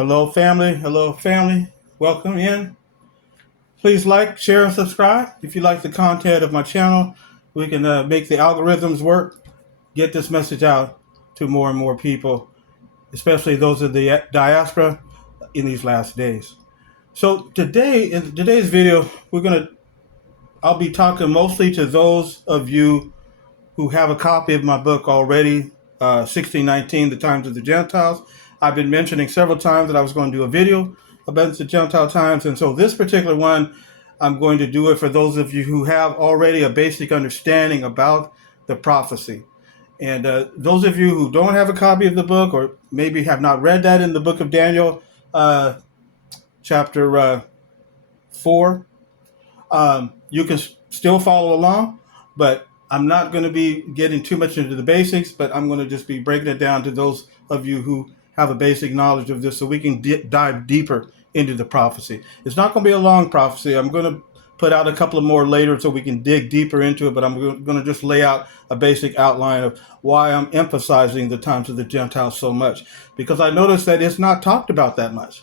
Hello, family. Hello, family. Welcome in. Please like, share, and subscribe. If you like the content of my channel, we can make the algorithms work, get this message out to more and more people, especially those of the diaspora in these last days. So today, in today's video, I'll be talking mostly to those of you who have a copy of my book already, 1619, The Times of the Gentiles. I've been mentioning several times that I was going to do a video about the Gentile Times, and so this particular one, I'm going to do it for those of you who have already a basic understanding about the prophecy. And those of you who don't have a copy of the book, or maybe have not read that in the book of Daniel, chapter 4, you can still follow along, but I'm not going to be getting too much into the basics, but I'm going to just be breaking it down to those of you who have a basic knowledge of this so we can dive deeper into the prophecy. It's not going to be a long prophecy. I'm going to put out a couple of more later so we can dig deeper into it, but I'm going to just lay out a basic outline of why I'm emphasizing the times of the Gentiles so much, because I noticed that it's not talked about that much,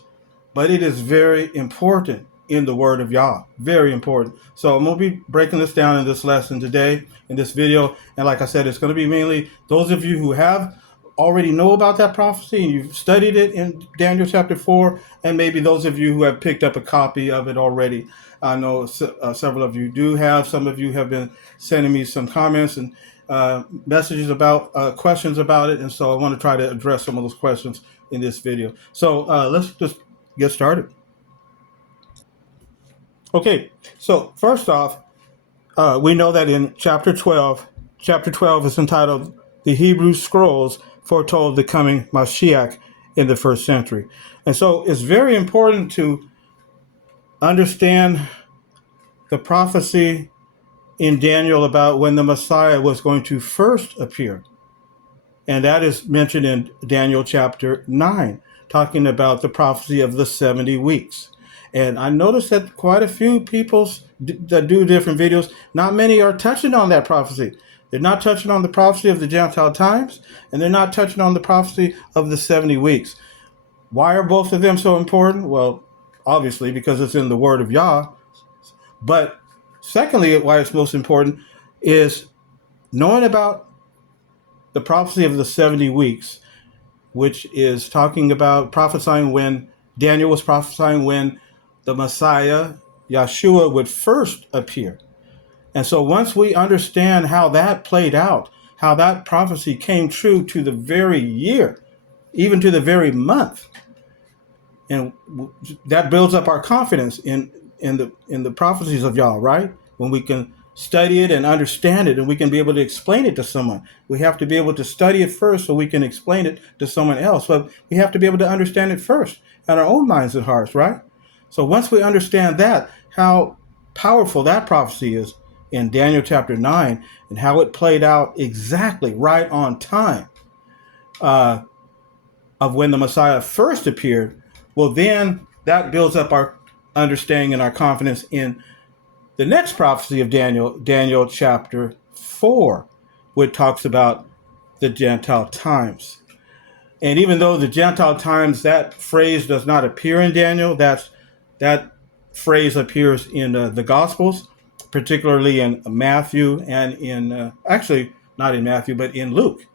but it is very important in the word of Yah. Very important. So I'm going to be breaking this down in this lesson today, in this video. And like I said, it's going to be mainly those of you who have already know about that prophecy and you've studied it in Daniel chapter 4, and maybe those of you who have picked up a copy of it already. I know several of you do have. Some of you have been sending me some comments and messages about questions about it. And so I want to try to address some of those questions in this video. So let's just get started. Okay, so first off, we know that in chapter 12 is entitled The Hebrew Scrolls Foretold the Coming Mashiach in the First Century. And so it's very important to understand the prophecy in Daniel about when the Messiah was going to first appear. And that is mentioned in Daniel chapter 9, talking about the prophecy of the 70 weeks. And I noticed that quite a few people that do different videos, not many are touching on that prophecy. They're not touching on the prophecy of the Gentile times, and they're not touching on the prophecy of the 70 weeks. Why are both of them so important? Well, obviously, because it's in the word of Yah. But secondly, why it's most important is knowing about the prophecy of the 70 weeks, which is talking about prophesying when Daniel was prophesying when the Messiah, Yeshua, would first appear. And so once we understand how that played out, how that prophecy came true to the very year, even to the very month, and that builds up our confidence in the prophecies of Yah, right? When we can study it and understand it, and we can be able to explain it to someone. We have to be able to study it first so we can explain it to someone else. But we have to be able to understand it first in our own minds and hearts, right? So once we understand that, how powerful that prophecy is in Daniel chapter 9, and how it played out exactly right on time of when the Messiah first appeared, well, then that builds up our understanding and our confidence in the next prophecy of Daniel chapter 4, which talks about the Gentile times. And even though the Gentile times, that phrase does not appear in Daniel, that phrase appears in the Gospels, particularly in Matthew and in, actually not in Matthew, but in Luke.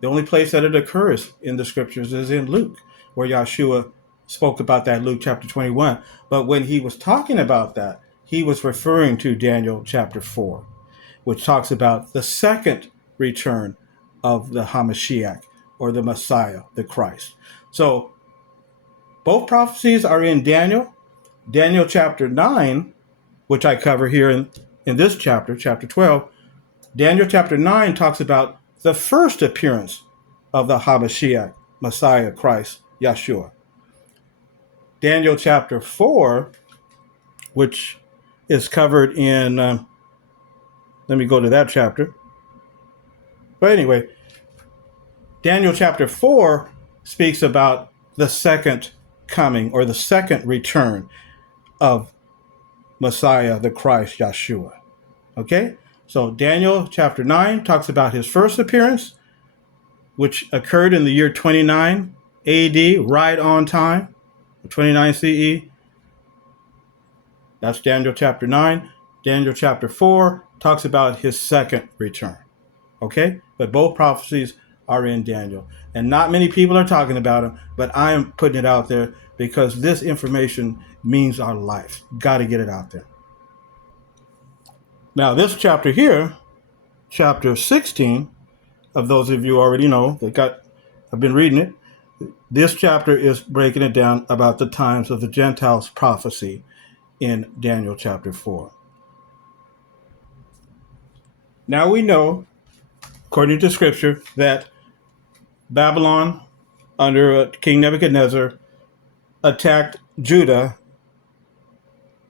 The only place that it occurs in the scriptures is in Luke, where Yeshua spoke about that, Luke chapter 21. But when he was talking about that, he was referring to Daniel chapter 4, which talks about the second return of the Hamashiach, or the Messiah, the Christ. So both prophecies are in Daniel. Daniel chapter 9, which I cover here in this chapter, chapter 12, Daniel chapter 9 talks about the first appearance of the Hamashiach, Messiah, Christ, Yeshua. Daniel chapter 4, which is covered in, let me go to that chapter. But anyway, Daniel chapter 4 speaks about the second coming, or the second return of Messiah, the Christ, Yeshua. Okay? So Daniel chapter 9 talks about his first appearance, which occurred in the year 29 AD, right on time, 29 CE. That's Daniel chapter 9. Daniel chapter 4 talks about his second return. Okay? But both prophecies are in Daniel. And not many people are talking about them, but I am putting it out there because this information means our life. Got to get it out there. Now, this chapter here, chapter 16, of those of you already know that have been reading it, this chapter is breaking it down about the times of the Gentiles prophecy in Daniel chapter 4. Now we know, according to scripture, that Babylon under King Nebuchadnezzar attacked Judah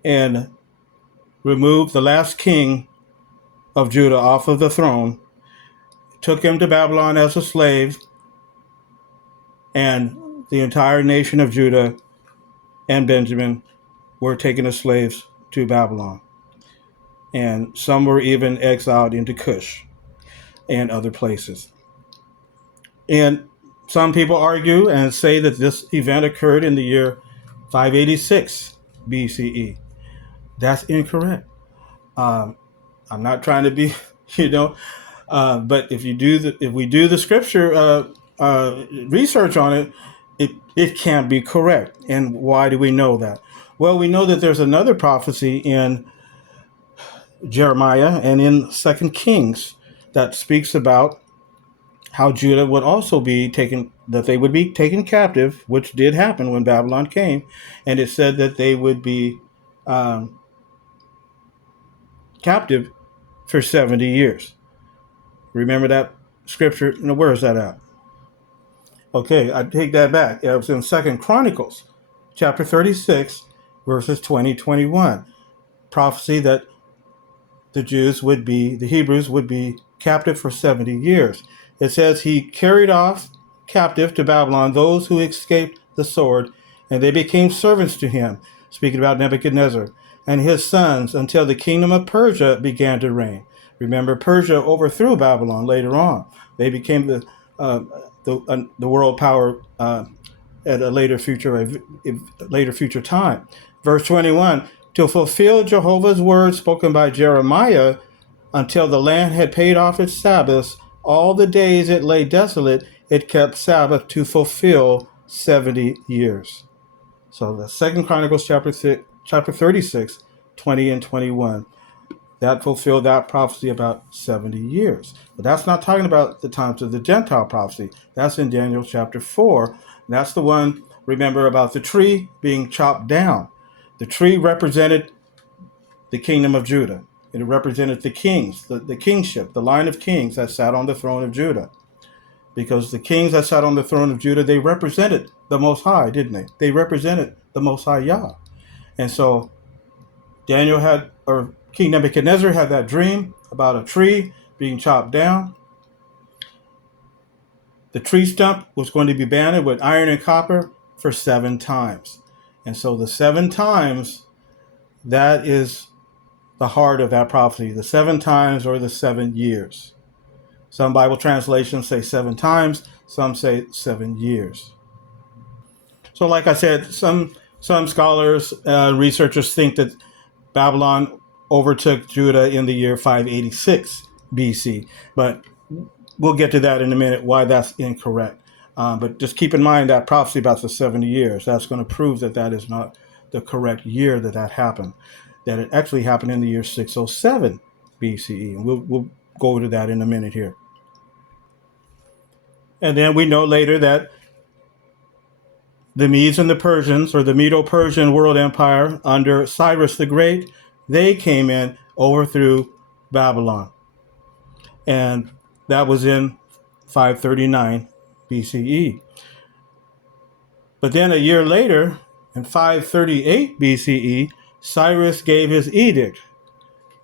and removed the last king of Judah off of the throne, took him to Babylon as a slave, and the entire nation of Judah and Benjamin were taken as slaves to Babylon. And some were even exiled into Cush and other places. And some people argue and say that this event occurred in the year 586 BCE. That's incorrect. I'm not trying to be, but if we do the scripture research on it, it can't be correct. And why do we know that? Well, we know that there's another prophecy in Jeremiah and in 2 Kings that speaks about how Judah would also be taken, that they would be taken captive, which did happen when Babylon came. And it said that they would be captive for 70 years. Remember that scripture? No, where is that at? Okay, I take that back. It was in 2 Chronicles, chapter 36, verses 20-21. Prophecy that the Hebrews would be captive for 70 years. It says he carried off captive to Babylon those who escaped the sword, and they became servants to him, speaking about Nebuchadnezzar, and his sons until the kingdom of Persia began to reign. Remember, Persia overthrew Babylon later on. They became the world power at a later future time. Verse 21, to fulfill Jehovah's word spoken by Jeremiah, until the land had paid off its Sabbaths, all the days it lay desolate, it kept Sabbath to fulfill 70 years. So the 2 Chronicles chapter 36, 20 and 21. That fulfilled that prophecy about 70 years. But that's not talking about the times of the Gentile prophecy. That's in Daniel chapter 4. That's the one, remember, about the tree being chopped down. The tree represented the kingdom of Judah. It represented the kings, the kingship, the line of kings that sat on the throne of Judah. Because the kings that sat on the throne of Judah, they represented the Most High, didn't they? They represented the Most High Yah. And so King Nebuchadnezzar had that dream about a tree being chopped down. The tree stump was going to be banded with iron and copper for 7 times. And so the 7 times, that is the heart of that prophecy. The 7 times, or the 7 years. Some Bible translations say 7 times, some say 7 years. So like I said, some scholars, researchers think that Babylon overtook Judah in the year 586 BC. But we'll get to that in a minute, why that's incorrect. But just keep in mind that prophecy about the 70 years. That's going to prove that that is not the correct year that happened. That it actually happened in the year 607 BCE. And we'll go to that in a minute here. And then we know later that the Medes and the Persians, or the Medo-Persian world empire under Cyrus the Great, they came in, overthrew Babylon. And that was in 539 BCE. But then a year later, in 538 BCE, Cyrus gave his edict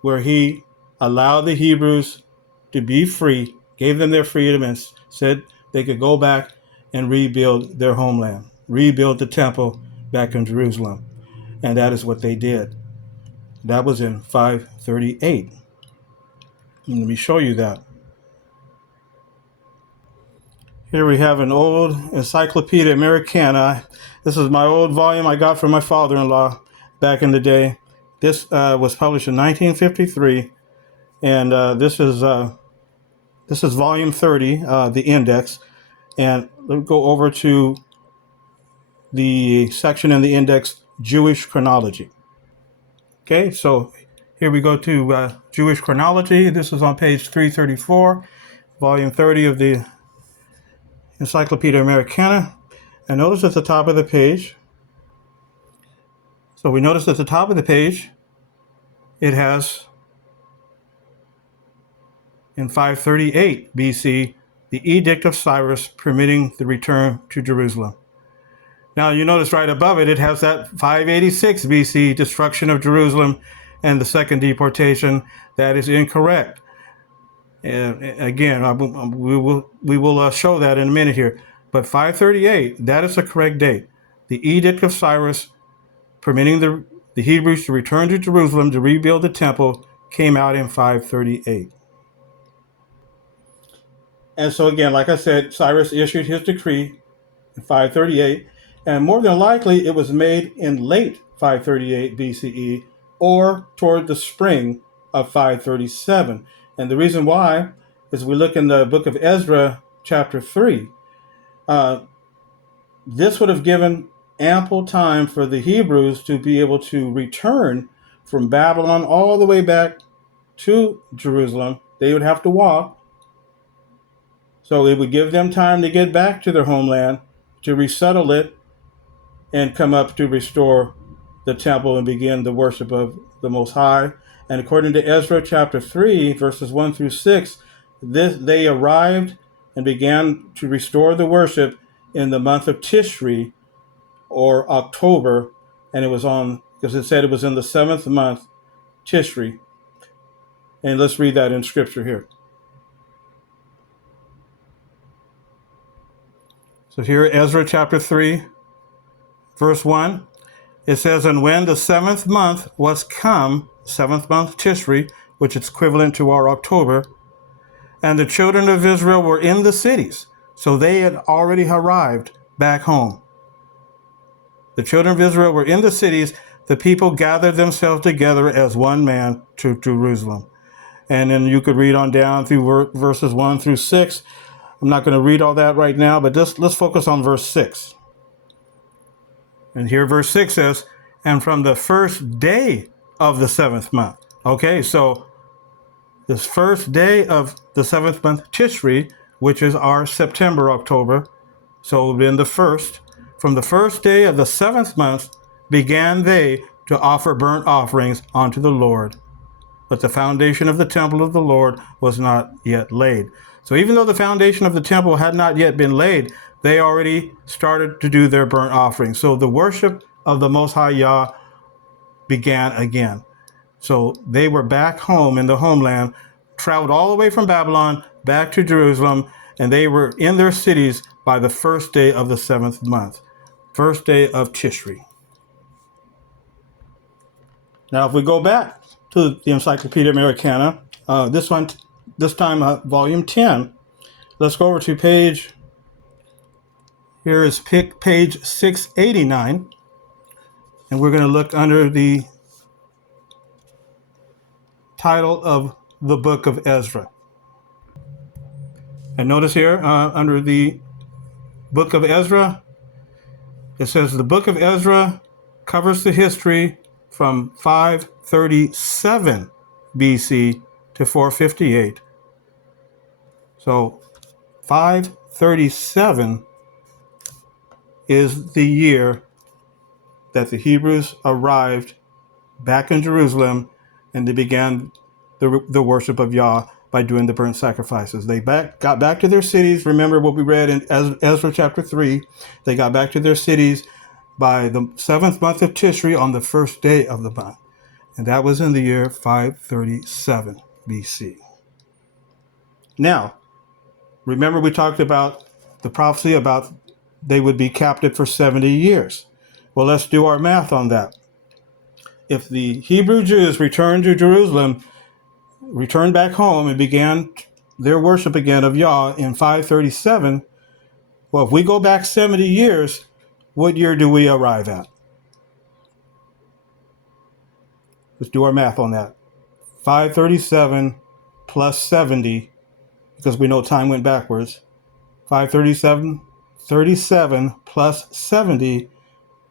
where he allowed the Hebrews to be free, gave them their freedom, and said they could go back and rebuild their homeland, rebuild the temple back in Jerusalem. And that is what they did. That was in 538. And let me show you that. Here we have an old Encyclopedia Americana. This is my old volume I got from my father-in-law back in the day. This was published in 1953, and this is volume 30, the index. And let's go over to the section in the index, Jewish chronology. Okay, so here we go to Jewish chronology. This is on page 334, volume 30 of the Encyclopedia Americana. And notice at the top of the page, so we notice at the top of the page, it has in 538 BC, the Edict of Cyrus permitting the return to Jerusalem. Now you notice right above it, it has that 586 BC destruction of Jerusalem and the second deportation. That is incorrect. And again, we will show that in a minute here. But 538, that is the correct date. The Edict of Cyrus permitting the Hebrews to return to Jerusalem to rebuild the temple came out in 538. And so again, like I said, Cyrus issued his decree in 538, and more than likely it was made in late 538 BCE or toward the spring of 537. And the reason why is we look in the book of Ezra, chapter 3. This would have given ample time for the Hebrews to be able to return from Babylon all the way back to Jerusalem. They would have to walk. So it would give them time to get back to their homeland, to resettle it, and come up to restore the temple and begin the worship of the Most High. And according to Ezra chapter 3, verses 1 through 6, they arrived and began to restore the worship in the month of Tishri, or October, and it was because it said it was in the 7th month, Tishri. And let's read that in scripture here. So here, Ezra chapter 3, verse 1, it says, "And when the 7th month was come," 7th month Tishri, which is equivalent to our October, "and the children of Israel were in the cities," so they had already arrived back home. "The children of Israel were in the cities, the people gathered themselves together as one man to Jerusalem." And then you could read on down through verses 1 through 6. I'm not going to read all that right now, but let's focus on verse 6. And here verse 6 says, "And from the first day of the 7th month." Okay, so this first day of the 7th month, Tishri, which is our September, October, so then the first, from the first day of the 7th month began they to offer burnt offerings unto the Lord. But the foundation of the temple of the Lord was not yet laid. So even though the foundation of the temple had not yet been laid, they already started to do their burnt offerings. So the worship of the Most High Yah began again. So they were back home in the homeland, traveled all the way from Babylon back to Jerusalem, and they were in their cities by the first day of the 7th month, first day of Tishri. Now, if we go back to the Encyclopedia Americana, this time volume 10, let's go over to page 689, and we're going to look under the title of the book of Ezra. And notice here, under the book of Ezra, it says the book of Ezra covers the history from 537 BC to 458. So 537 is the year that the Hebrews arrived back in Jerusalem and they began the worship of Yah by doing the burnt sacrifices. They got back to their cities. Remember what we read in Ezra chapter 3. They got back to their cities by the 7th month of Tishri on the first day of the month. And that was in the year 537 BC. Now, remember we talked about the prophecy about they would be captive for 70 years. Well, let's do our math on that. If the Hebrew Jews returned to Jerusalem, returned back home and began their worship again of Yah in 537, Well, if we go back 70 years, what year do we arrive at? Let's do our math on that. 537 plus 70, because we know time went backwards. 537, 37 plus 70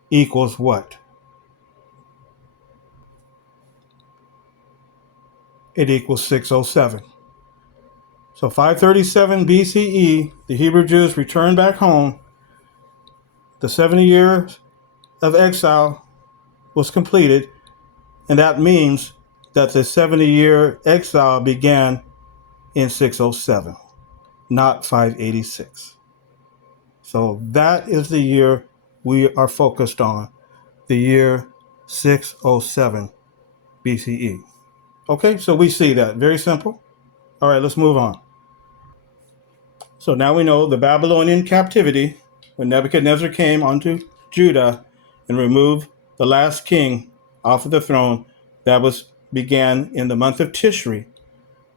equals what? It equals 607. So 537 BCE, the Hebrew Jews returned back home. The 70 years of exile was completed, and that means that the 70-year exile began in 607, not 586. So that is the year we are focused on, the year 607 BCE. Okay, so we see that. Very simple. All right, let's move on. So now we know the Babylonian captivity, when Nebuchadnezzar came onto Judah and removed the last king off of the throne, that began in the month of Tishri,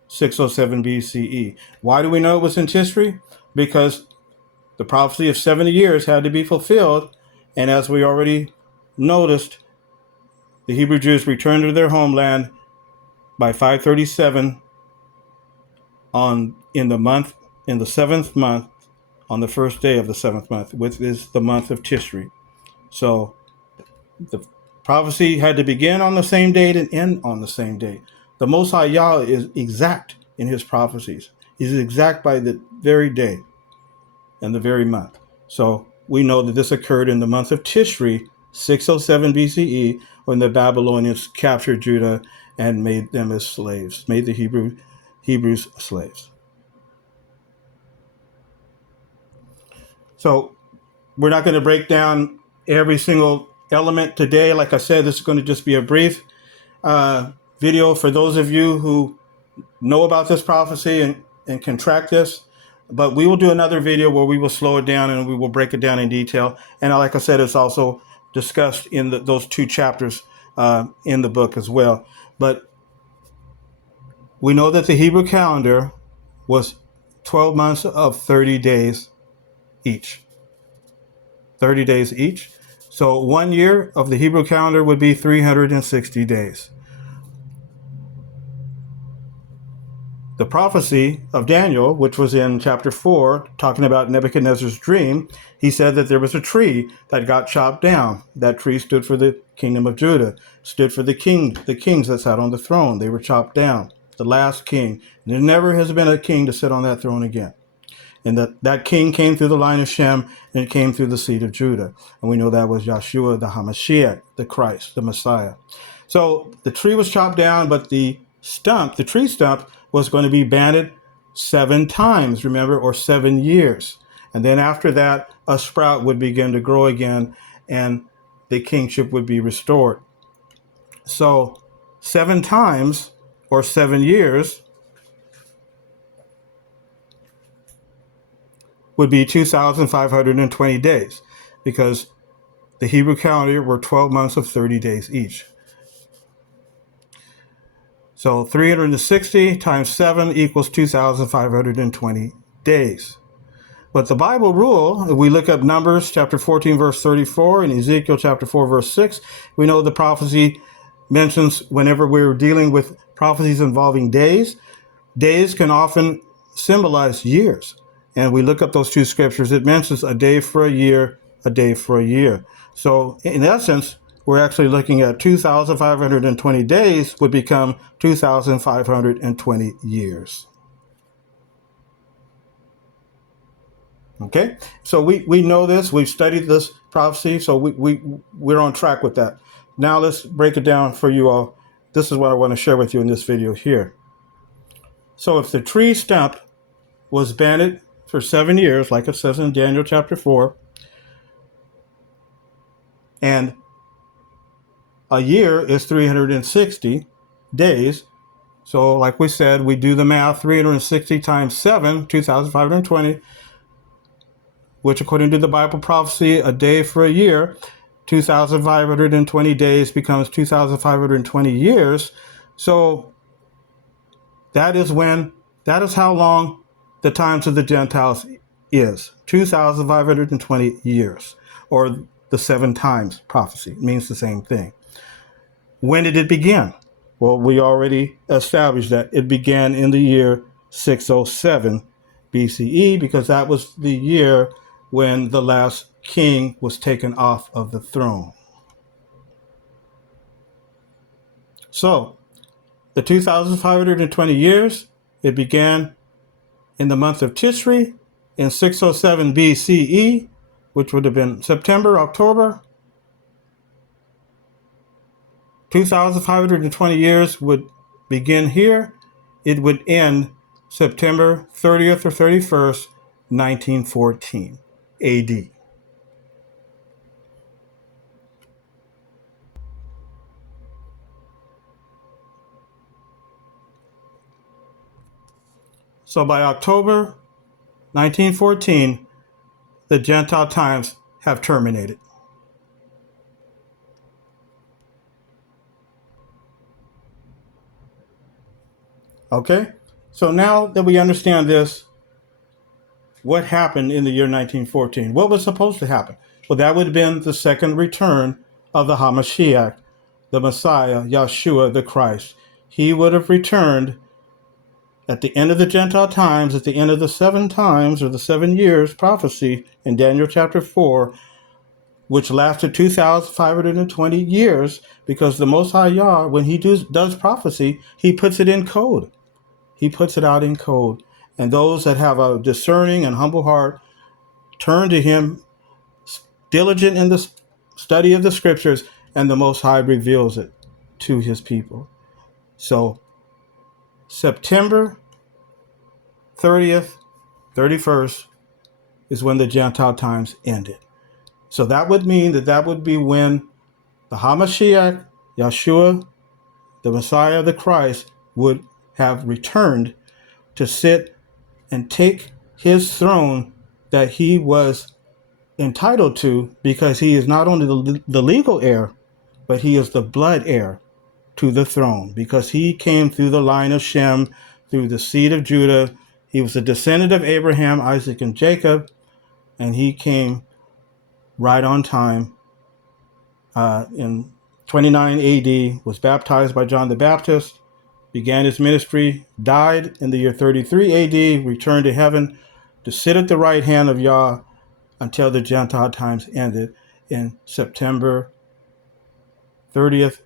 607 BCE. Why do we know it was in Tishri? Because the prophecy of 70 years had to be fulfilled, and as we already noticed, the Hebrew Jews returned to their homeland by 537 in the seventh month, on the first day of the seventh month, which is the month of Tishri. So the prophecy had to begin on the same date and end on the same date. The Most High Yah is exact in his prophecies. He's exact by the very day and the very month. So we know that this occurred in the month of Tishri, 607 BCE, when the Babylonians captured Judah and made them as slaves, made the Hebrews slaves. So we're not going to break down every single element today. Like I said, this is going to just be a brief video for those of you who know about this prophecy and can track this. But we will do another video where we will slow it down and we will break it down in detail. And like I said, it's also discussed in those two chapters in the book as well. But we know that the Hebrew calendar was 12 months of 30 days each. 30 days each. So 1 year of the Hebrew calendar would be 360 days. The prophecy of Daniel, which was in chapter 4, talking about Nebuchadnezzar's dream, he said that there was a tree that got chopped down. That tree stood for the kingdom of Judah, stood for the kings that sat on the throne. They were chopped down. The last king. There never has been a king to sit on that throne again. And that king came through the line of Shem, and it came through the seed of Judah. And we know that was Yeshua, the Hamashiach, the Christ, the Messiah. So the tree was chopped down, but the tree stump, was going to be banded 7 times, remember, or 7 years. And then after that, a sprout would begin to grow again, and the kingship would be restored. So 7 times, or 7 years, would be 2,520 days, because the Hebrew calendar were 12 months of 30 days each. So 360 times 7 equals 2,520 days. But the Bible rule, if we look up Numbers chapter 14, verse 34, and Ezekiel chapter 4, verse 6, we know the prophecy mentions whenever we're dealing with prophecies involving days, days can often symbolize years. And we look up those two scriptures, it mentions a day for a year, a day for a year. So in essence, we're actually looking at 2,520 days would become 2,520 years. Okay, so we know this, we've studied this prophecy, so we're on track with that. Now let's break it down for you all. This is what I want to share with you in this video here. So if the tree stump was banded for 7 years, like it says in Daniel chapter 4, and a year is 360 days. So like we said, we do the math, 360 times 7, 2,520, which according to the Bible prophecy, a day for a year, 2,520 days becomes 2,520 years. So that is how long the times of the Gentiles is 2,520 years, or the 7 times prophecy. It means the same thing. When did it begin? Well, we already established that it began in the year 607 BCE, because that was the year when the last king was taken off of the throne. So, the 2,520 years, it began in the month of Tishri in 607 BCE, which would have been September, October. 2,520 years would begin here. It would end September 30th or 31st, 1914 AD. So by October 1914, the Gentile times have terminated. Okay? So now that we understand this, what happened in the year 1914? What was supposed to happen? Well, that would have been the second return of the Hamashiach, the Messiah, Yeshua, the Christ. He would have returned at the end of the Gentile times, at the end of the 7 times or the 7 years prophecy in Daniel chapter 4, which lasted 2,520 years, because the Most High Yah, when he does prophecy, he puts it in code. He puts it out in code. And those that have a discerning and humble heart turn to him, diligent in the study of the scriptures, and the Most High reveals it to his people. So September 30th, 31st is when the Gentile times ended. So that would mean that would be when the Hamashiach, Yeshua, the Messiah, the Christ, would have returned to sit and take his throne that he was entitled to, because he is not only the legal heir, but he is the blood heir to the throne, because he came through the line of Shem, through the seed of Judah. He was a descendant of Abraham, Isaac, and Jacob, and he came right on time in 29 AD, was baptized by John the Baptist, began his ministry, died in the year 33 AD, returned to heaven to sit at the right hand of Yah until the Gentile times ended in September 30th,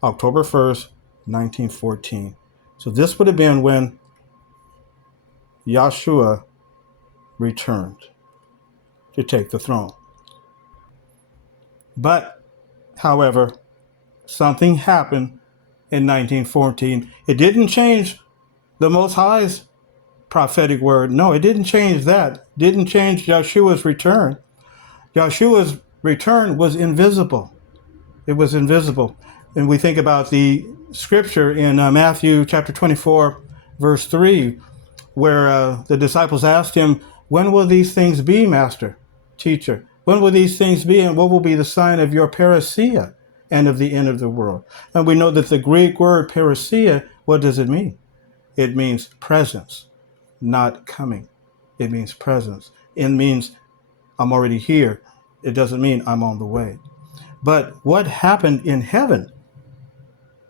October 1st, 1914. So this would have been when Yahshua returned to take the throne. But, however, something happened in 1914. It didn't change the Most High's prophetic word. No, it didn't change that. It didn't change Yeshua's return. Yeshua's return was invisible. It was invisible. And we think about the scripture in Matthew chapter 24, verse 3, where the disciples asked him, "When will these things be, Master, Teacher? When will these things be, and what will be the sign of your parousia and of the end of the world?" And we know that the Greek word parousia, what does it mean? It means presence, not coming. It means presence. It means I'm already here. It doesn't mean I'm on the way. But what happened in heaven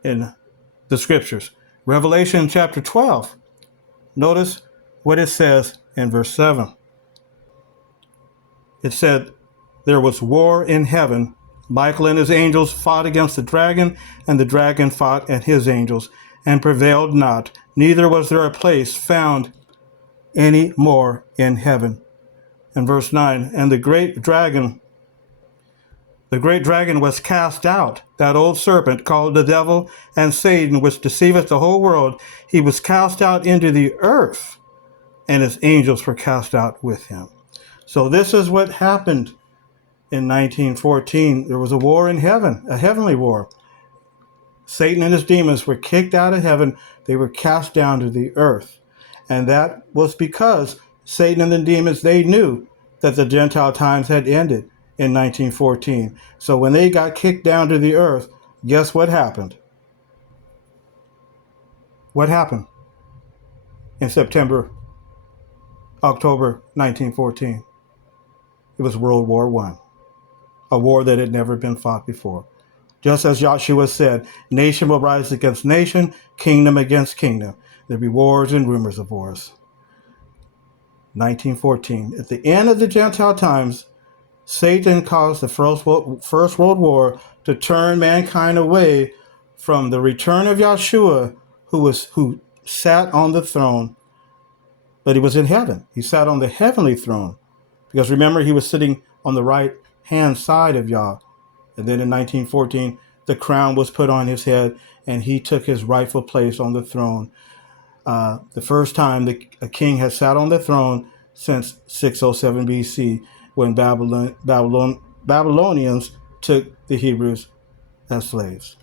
in the scriptures? Revelation chapter 12. Notice what it says in verse 7. It said, "There was war in heaven. Michael and his angels fought against the dragon, and the dragon fought and his angels, and prevailed not. Neither was there a place found any more in heaven." And verse 9, "And the great dragon was cast out, that old serpent called the devil and Satan, which deceiveth the whole world. He was cast out into the earth, and his angels were cast out with him." So this is what happened in 1914. There was a war in heaven, a heavenly war. Satan and his demons were kicked out of heaven. They were cast down to the earth. And that was because Satan and the demons, they knew that the Gentile times had ended in 1914. So when they got kicked down to the earth, guess what happened? What happened in September October 1914. It was World War I, a war that had never been fought before. Just as Joshua said, nation will rise against nation, kingdom against kingdom. There'll be wars and rumors of wars. 1914. At the end of the Gentile times, Satan caused the First World War to turn mankind away from the return of Yahshua, who sat on the throne, but he was in heaven. He sat on the heavenly throne. Because remember, he was sitting on the right hand side of Yah. And then in 1914, the crown was put on his head, and he took his rightful place on the throne. The first time a king has sat on the throne since 607 BC, when Babylonians took the Hebrews as slaves.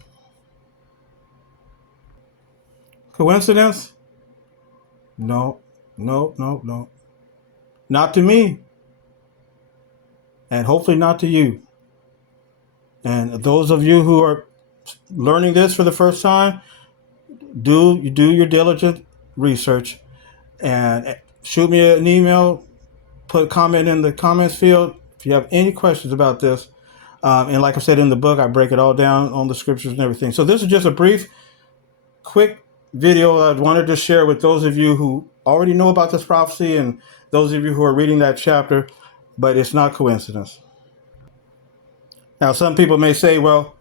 Coincidence? No, no, no, no. Not to me. And hopefully not to you. And those of you who are learning this for the first time, do your diligent research and shoot me an email, put a comment in the comments field if you have any questions about this. And like I said in the book, I break it all down on the scriptures and everything. So this is just a brief, quick video I wanted to share with those of you who already know about this prophecy and those of you who are reading that chapter, but it's not coincidence. Now, some people may say, well,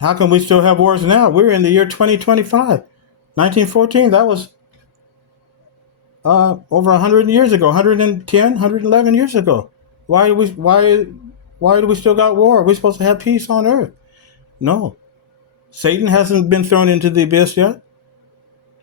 how can we still have wars now? We're in the year 2025. 1914, that was over 100 years ago, 110, 111 years ago. Why do we still got war? Are we supposed to have peace on earth? No. Satan hasn't been thrown into the abyss yet.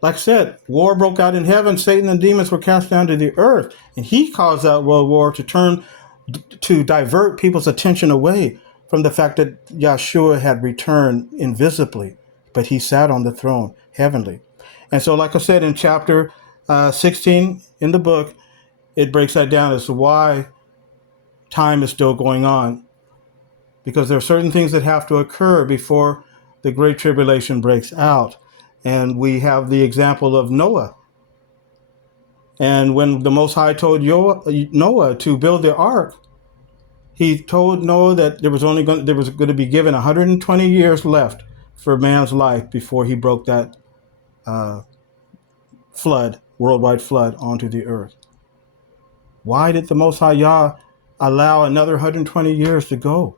Like I said, war broke out in heaven. Satan and demons were cast down to the earth. And he caused that world war to divert people's attention away from the fact that Yahshua had returned invisibly, but he sat on the throne heavenly. And so, like I said, in chapter 16 in the book, it breaks that down as to why time is still going on. Because there are certain things that have to occur before the Great Tribulation breaks out. And we have the example of Noah. And when the Most High told Noah to build the ark, he told Noah that there was going to be given 120 years left for man's life before he broke that worldwide flood onto the earth. Why did the Most High Yah allow another 120 years to go?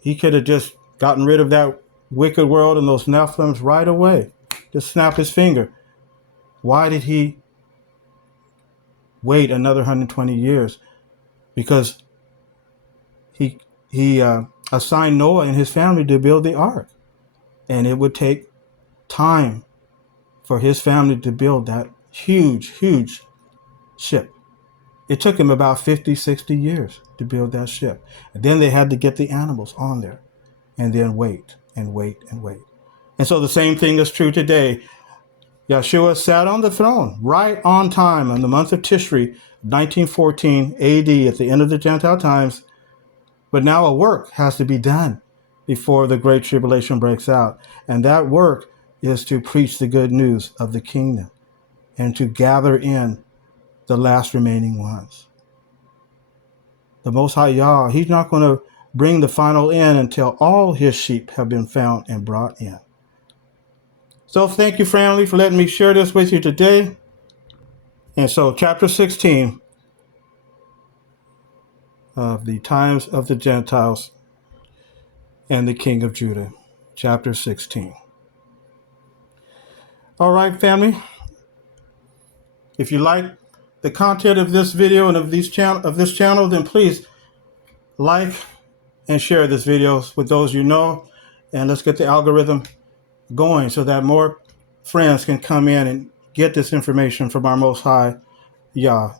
He could have just gotten rid of that wicked world and those Nephilims right away. Just snap his finger. Why did he wait another 120 years? Because he assigned Noah and his family to build the ark. And it would take time for his family to build that huge, huge ship. It took him about 50, 60 years to build that ship. And then they had to get the animals on there and then wait and wait and wait. And so the same thing is true today. Yahshua sat on the throne right on time in the month of Tishri, 1914 AD, at the end of the Gentile times. But now a work has to be done before the Great Tribulation breaks out. And that work is to preach the good news of the kingdom and to gather in the last remaining ones. The Most High Yah, he's not going to bring the final end until all his sheep have been found and brought in. So thank you, family, for letting me share this with you today. And so chapter 16 of the Times of the Gentiles and the King of Judah, chapter 16. All right, family. If you like the content of this video and of this channel, then please like and share this video with those you know, and let's get the algorithm going so that more friends can come in and get this information from our Most High Yah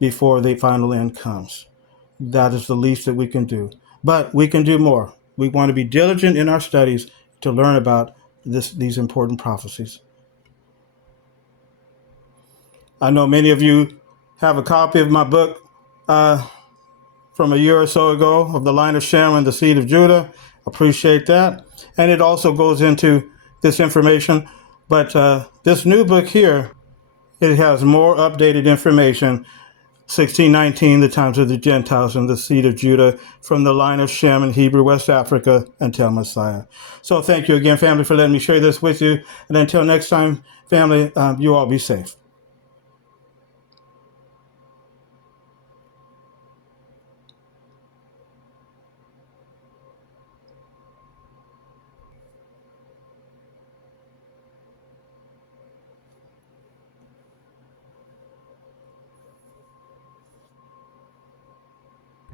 before the final end comes. That is the least that we can do. But we can do more. We want to be diligent in our studies to learn about these important prophecies. I know many of you have a copy of my book from a year or so ago of The Line of Shem and the Seed of Judah. Appreciate that. And it also goes into this information. But this new book here It has more updated information. 1619, the times of the Gentiles and the seed of Judah, from the line of Shem in Hebrew West Africa until Messiah. So thank you again, family, for letting me share this with you. And until next time, family, you all be safe.